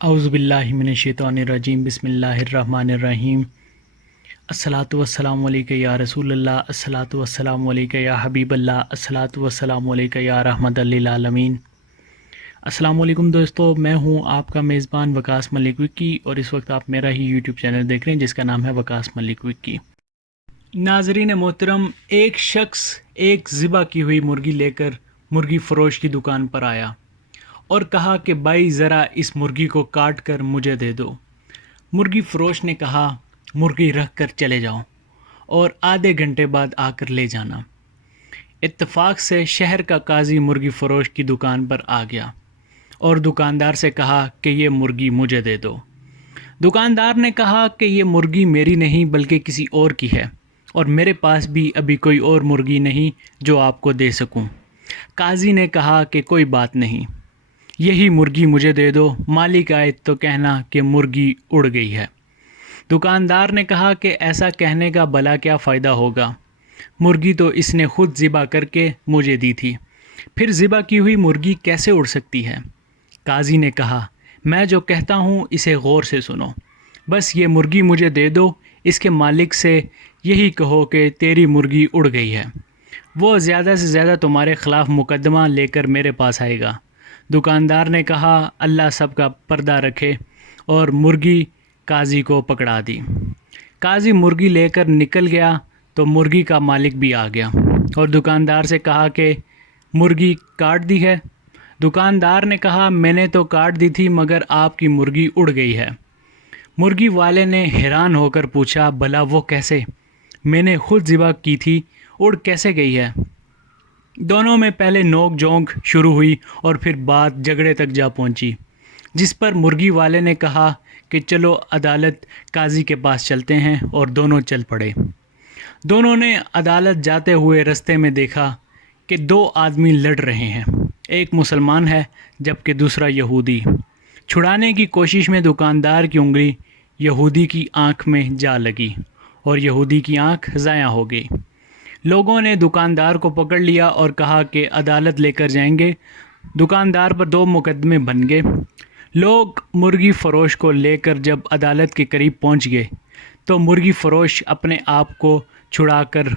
अऊज़ु बिल्लाहि मिनश्शैतानिर्रजीम बिस्मिल्लाहिर्रहमानिर्रहीम। अस्सलातु वस्सलामु अलैका या रसूलल्लाह, अस्सलातु वस्सलामु अलैका या हबीबल्लाह, अस्सलातु वस्सलामु अलैका या रहमतल लिल आलमीन। अस्सलामु अलैकुम दोस्तों, मैं हूं आपका मेज़बान वकास मलिक विक्की और इस वक्त आप मेरा ही यूट्यूब चैनल देख रहे हैं जिसका नाम है वकास मलिक विक्की। नाज़रीन मोहतरम, एक शख्स एक ज़िबा की हुई मुर्गी लेकर मुर्गी फ़रोश की दुकान पर आया और कहा कि भाई ज़रा इस मुर्गी को काट कर मुझे दे दो। मुर्गी फ़रोश ने कहा मुर्गी रख कर चले जाओ और आधे घंटे बाद आकर ले जाना। इत्तेफाक से शहर का काजी मुर्गी फ़रोश की दुकान पर आ गया और दुकानदार से कहा कि ये मुर्गी मुझे दे दो। दुकानदार ने कहा कि ये मुर्गी मेरी नहीं बल्कि किसी और की है और मेरे पास भी अभी कोई और मुर्गी नहीं जो आपको दे सकूं। काजी ने कहा कि कोई बात नहीं, यही मुर्गी मुझे दे दो, मालिक आए तो कहना कि मुर्गी उड़ गई है। दुकानदार ने कहा कि ऐसा कहने का भला क्या फ़ायदा होगा, मुर्गी तो इसने ख़ुद ज़िबा करके मुझे दी थी, फिर ज़िबा की हुई मुर्गी कैसे उड़ सकती है। काजी ने कहा मैं जो कहता हूँ इसे गौर से सुनो, बस ये मुर्गी मुझे दे दो, इसके मालिक से यही कहो कि तेरी मुर्गी उड़ गई है, वो ज़्यादा से ज़्यादा तुम्हारे ख़िलाफ़ मुकदमा लेकर मेरे पास आएगा। दुकानदार ने कहा अल्लाह सब का पर्दा रखे और मुर्गी काजी को पकड़ा दी। काजी मुर्गी लेकर निकल गया तो मुर्गी का मालिक भी आ गया और दुकानदार से कहा कि मुर्गी काट दी है। दुकानदार ने कहा मैंने तो काट दी थी मगर आपकी मुर्गी उड़ गई है। मुर्गी वाले ने हैरान होकर पूछा भला वो कैसे, मैंने खुद ज़िबा की थी, उड़ कैसे गई है। दोनों में पहले नोक झोंक शुरू हुई और फिर बात झगड़े तक जा पहुंची, जिस पर मुर्गी वाले ने कहा कि चलो अदालत काजी के पास चलते हैं और दोनों चल पड़े। दोनों ने अदालत जाते हुए रास्ते में देखा कि दो आदमी लड़ रहे हैं, एक मुसलमान है जबकि दूसरा यहूदी। छुड़ाने की कोशिश में दुकानदार की उंगली यहूदी की आंख में जा लगी और यहूदी की आंख ज़ाया हो गई। लोगों ने दुकानदार को पकड़ लिया और कहा कि अदालत लेकर जाएंगे। दुकानदार पर 2 मुकदमे बन गए। लोग मुर्गी फ़रोश को लेकर जब अदालत के करीब पहुंच गए तो मुर्गी फ़रोश अपने आप को छुड़ाकर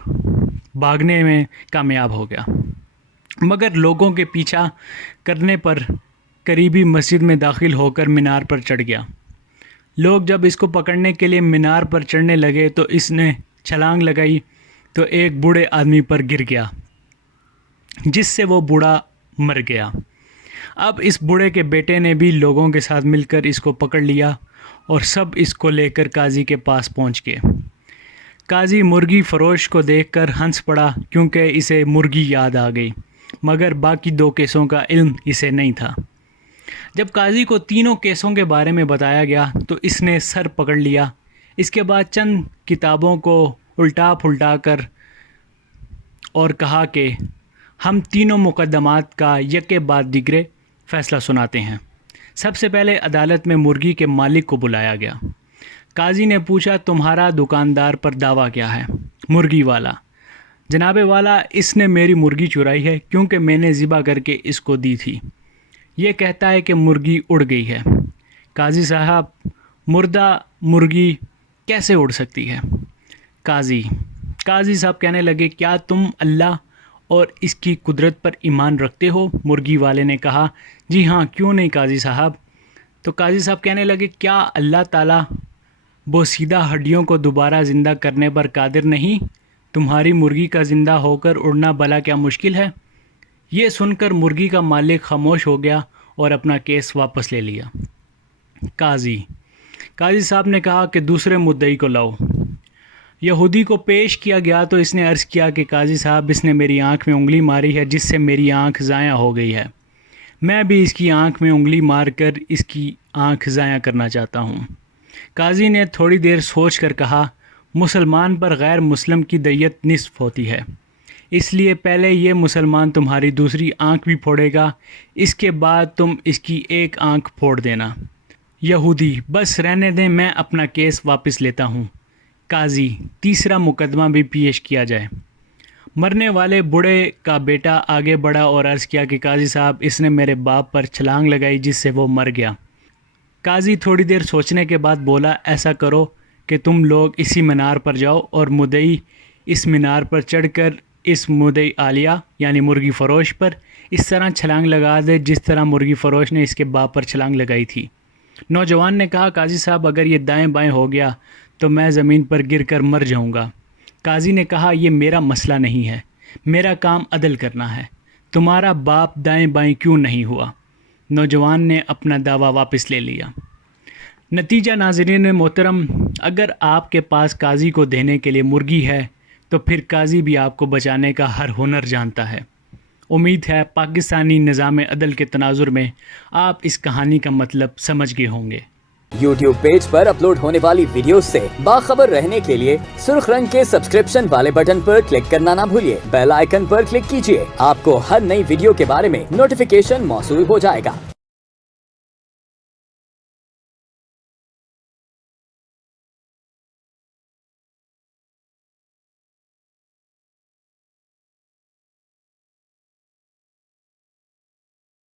भागने में कामयाब हो गया, मगर लोगों के पीछा करने पर करीबी मस्जिद में दाखिल होकर मीनार पर चढ़ गया। लोग जब इसको पकड़ने के लिए मीनार पर चढ़ने लगे तो इसने छलांग लगाई तो एक बूढ़े आदमी पर गिर गया, जिससे वो बूढ़ा मर गया। अब इस बूढ़े के बेटे ने भी लोगों के साथ मिलकर इसको पकड़ लिया और सब इसको लेकर काजी के पास पहुंच गए। काजी मुर्गी फ़रोश को देखकर हंस पड़ा क्योंकि इसे मुर्गी याद आ गई, मगर बाकी 2 केसों का इल्म इसे नहीं था। जब काजी को तीनों केसों के बारे में बताया गया तो इसने सर पकड़ लिया। इसके बाद चंद किताबों को उल्टा फुल्टा कर और कहा कि हम तीनों मुकदमात का यके बाद दिगरे फ़ैसला सुनाते हैं। सबसे पहले अदालत में मुर्गी के मालिक को बुलाया गया। काजी ने पूछा तुम्हारा दुकानदार पर दावा क्या है। मुर्गी वाला जनाबे वाला, इसने मेरी मुर्गी चुराई है क्योंकि मैंने ज़िबा करके इसको दी थी। ये कहता है कि मुर्गी उड़ गई है। काजी साहब, मुर्दा मुर्गी कैसे उड़ सकती है। काजी साहब कहने लगे क्या तुम अल्लाह और इसकी कुदरत पर ईमान रखते हो। मुर्गी वाले ने कहा जी हाँ, क्यों नहीं काजी साहब। तो काजी साहब कहने लगे क्या अल्लाह ताला बोसीदा हड्डियों को दोबारा ज़िंदा करने पर कादिर नहीं। तुम्हारी मुर्गी का ज़िंदा होकर उड़ना भला क्या मुश्किल है। ये सुनकर मुर्गी का मालिक खामोश हो गया और अपना केस वापस ले लिया। काजी साहब ने कहा कि दूसरे मुद्दई को लाओ। यहूदी को पेश किया गया तो इसने अर्ज़ किया कि काजी साहब, इसने मेरी आंख में उंगली मारी है जिससे मेरी आंख ज़ाया हो गई है। मैं भी इसकी आंख में उंगली मारकर इसकी आंख ज़ाया करना चाहता हूँ। काजी ने थोड़ी देर सोच कर कहा मुसलमान पर गैर मुस्लिम की दैयत निस्फ़ होती है, इसलिए पहले ये मुसलमान तुम्हारी दूसरी आंख भी फोड़ेगा, इसके बाद तुम इसकी एक आंख फोड़ देना। यहूदी बस रहने दें, मैं अपना केस वापस लेता हूँ। काजी तीसरा मुकदमा भी पेश किया जाए। मरने वाले बूढ़े का बेटा आगे बढ़ा और अर्ज़ किया कि काजी साहब, इसने मेरे बाप पर छलांग लगाई जिससे वो मर गया। قاضی تھوڑی دیر سوچنے کے بعد بولا، ایسا کرو کہ تم لوگ اسی مینار پر جاؤ اور مدعی اس مینار پر چڑھ کر اس مدعی عالیہ یعنی مرغی فروش پر اس طرح چھلانگ لگا دے جس طرح مرغی فروش نے اس کے باپ پر چھلانگ لگائی تھی۔ نوجوان نے کہا، قاضی صاحب اگر یہ دائیں بائیں ہو گیا تو میں زمین پر گر کر مر جاؤں گا۔ قاضی نے کہا، یہ میرا مسئلہ نہیں ہے، میرا کام عدل کرنا ہے، تمہارا باپ دائیں بائیں کیوں نہیں ہوا؟ نوجوان نے اپنا دعویٰ واپس لے لیا۔ نتیجہ ناظرین محترم، اگر آپ کے پاس قاضی کو دینے کے لیے مرغی ہے تو پھر قاضی بھی آپ کو بچانے کا ہر ہنر جانتا ہے۔ امید ہے پاکستانی نظام عدل کے تناظر میں آپ اس کہانی کا مطلب سمجھ گئے ہوں گے۔ یوٹیوب پیج پر اپلوڈ ہونے والی ویڈیوز سے باخبر رہنے کے لیے سرخ رنگ کے سبسکرپشن والے بٹن پر کلک کرنا نہ بھولیے، بیل آئیکن پر کلک کیجیے، آپ کو ہر نئی ویڈیو کے بارے میں نوٹیفیکیشن موصول ہو جائے گا۔